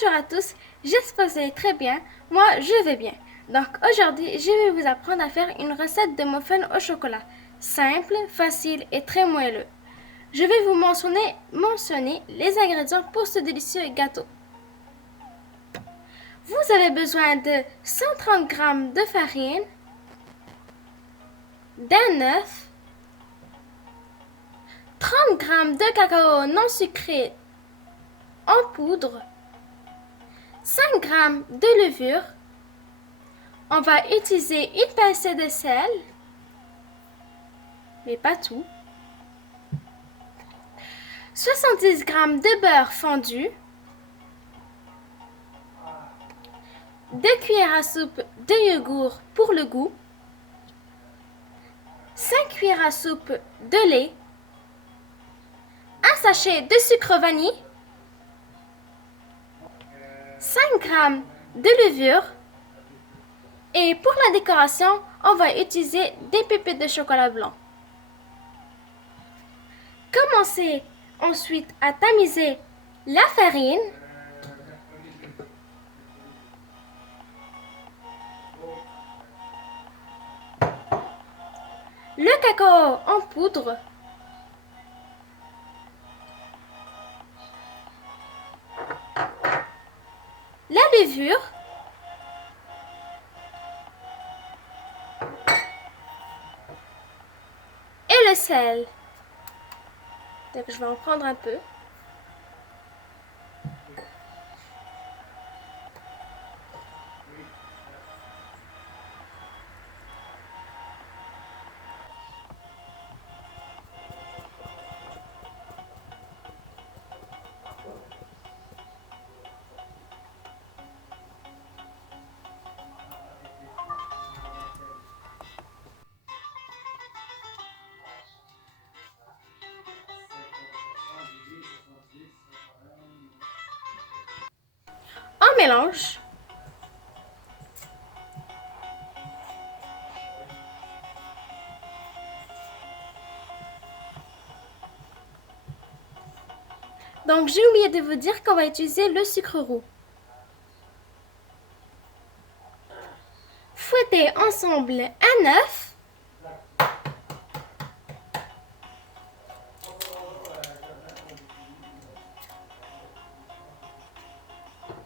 Bonjour à tous, j'espère que vous allez très bien. Moi, je vais bien. Donc aujourd'hui, je vais vous apprendre à faire une recette de muffins au chocolat. Simple, facile et très moelleux. Je vais vous mentionner les ingrédients pour ce délicieux gâteau. Vous avez besoin de 130 g de farine, d'un œuf, 30 g de cacao non sucré en poudre, 5 g de levure. On va utiliser une pincée de sel, mais pas tout. 70 g de beurre fondu, 2 cuillères à soupe de yogourt pour le goût, 5 cuillères à soupe de lait, un sachet de sucre vanille, 5 g de levure et pour la décoration, on va utiliser des pépites de chocolat blanc. Commencez ensuite à tamiser la farine. Le cacao en poudre, la levure et le sel. Donc je vais en prendre un peu. On mélange. Donc j'ai oublié de vous dire qu'on va utiliser le sucre roux. Fouettez ensemble un œuf,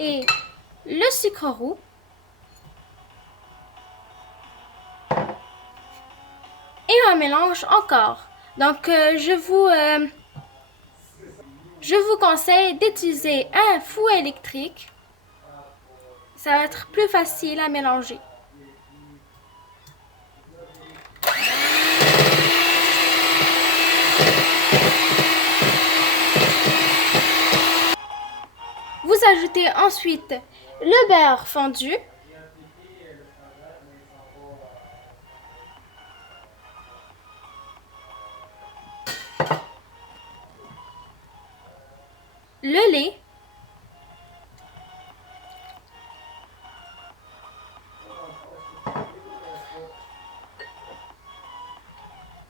et le sucre roux. Et on mélange encore. Donc je vous conseille d'utiliser un fouet électrique. Ça va être plus facile à mélanger. Vous ajoutez ensuite le beurre fondu, le lait,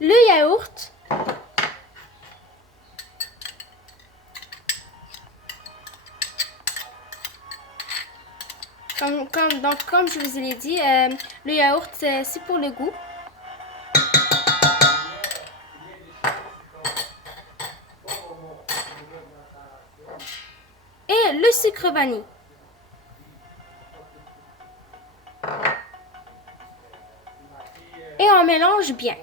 le yaourt, comme je vous l'ai dit, le yaourt c'est pour le goût. Et le sucre vanille. Et on mélange bien.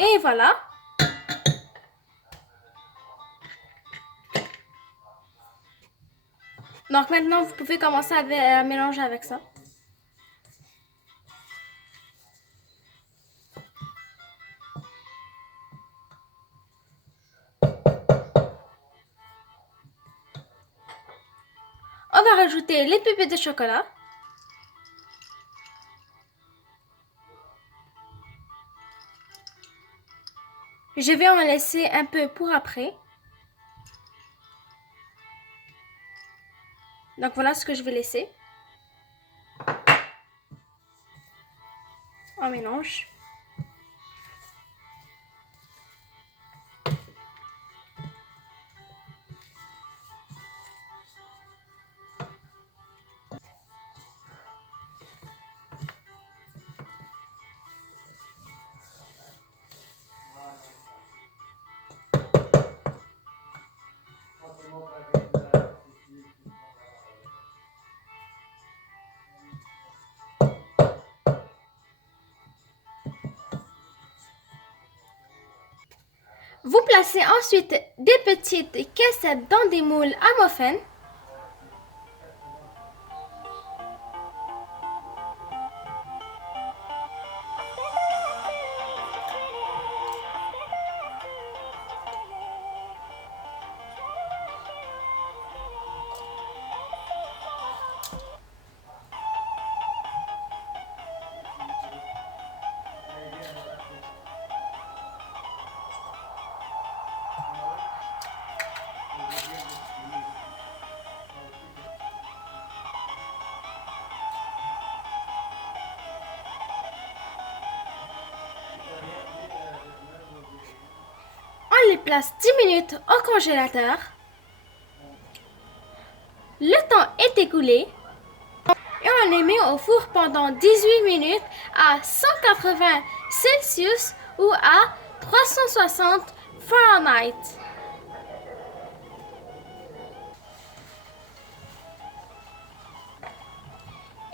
Et voilà. Donc maintenant, vous pouvez commencer à mélanger avec ça. On va rajouter les pépites de chocolat. Je vais en laisser un peu pour après. Donc voilà ce que je vais laisser. On mélange. Vous placez ensuite des petites caissettes dans des moules à muffins. On les place 10 minutes au congélateur. Le temps est écoulé et on les met au four pendant 18 minutes à 180 Celsius ou à 360 Fahrenheit.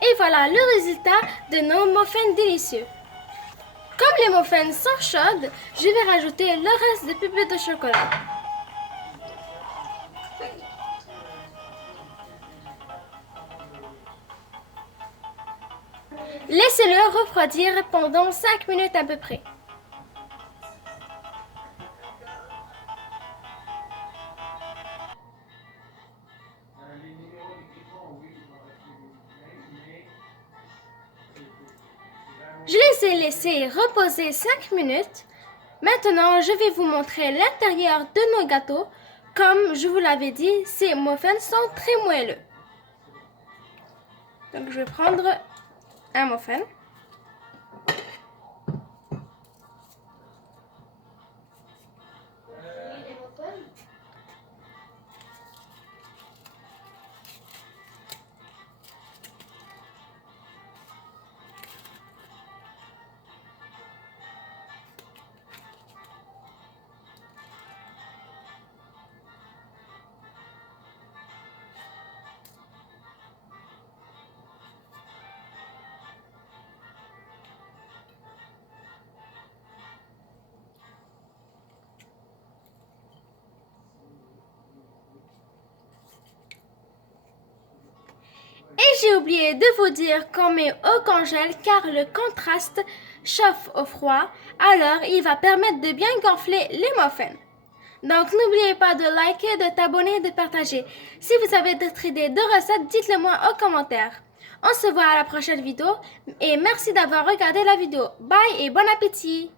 Et voilà le résultat de nos muffins délicieux. Comme les muffins sont chaudes, je vais rajouter le reste de pépites de chocolat. Laissez-le refroidir pendant 5 minutes à peu près. Je les ai laissés reposer 5 minutes. Maintenant, je vais vous montrer l'intérieur de nos gâteaux. Comme je vous l'avais dit, ces muffins sont très moelleux. Donc, je vais prendre un muffin. Et j'ai oublié de vous dire qu'on met au congèle car le contraste chauffe au froid, alors il va permettre de bien gonfler les muffins. Donc n'oubliez pas de liker, de t'abonner et de partager. Si vous avez d'autres idées de recettes, dites-le moi en commentaire. On se voit à la prochaine vidéo et merci d'avoir regardé la vidéo. Bye et bon appétit!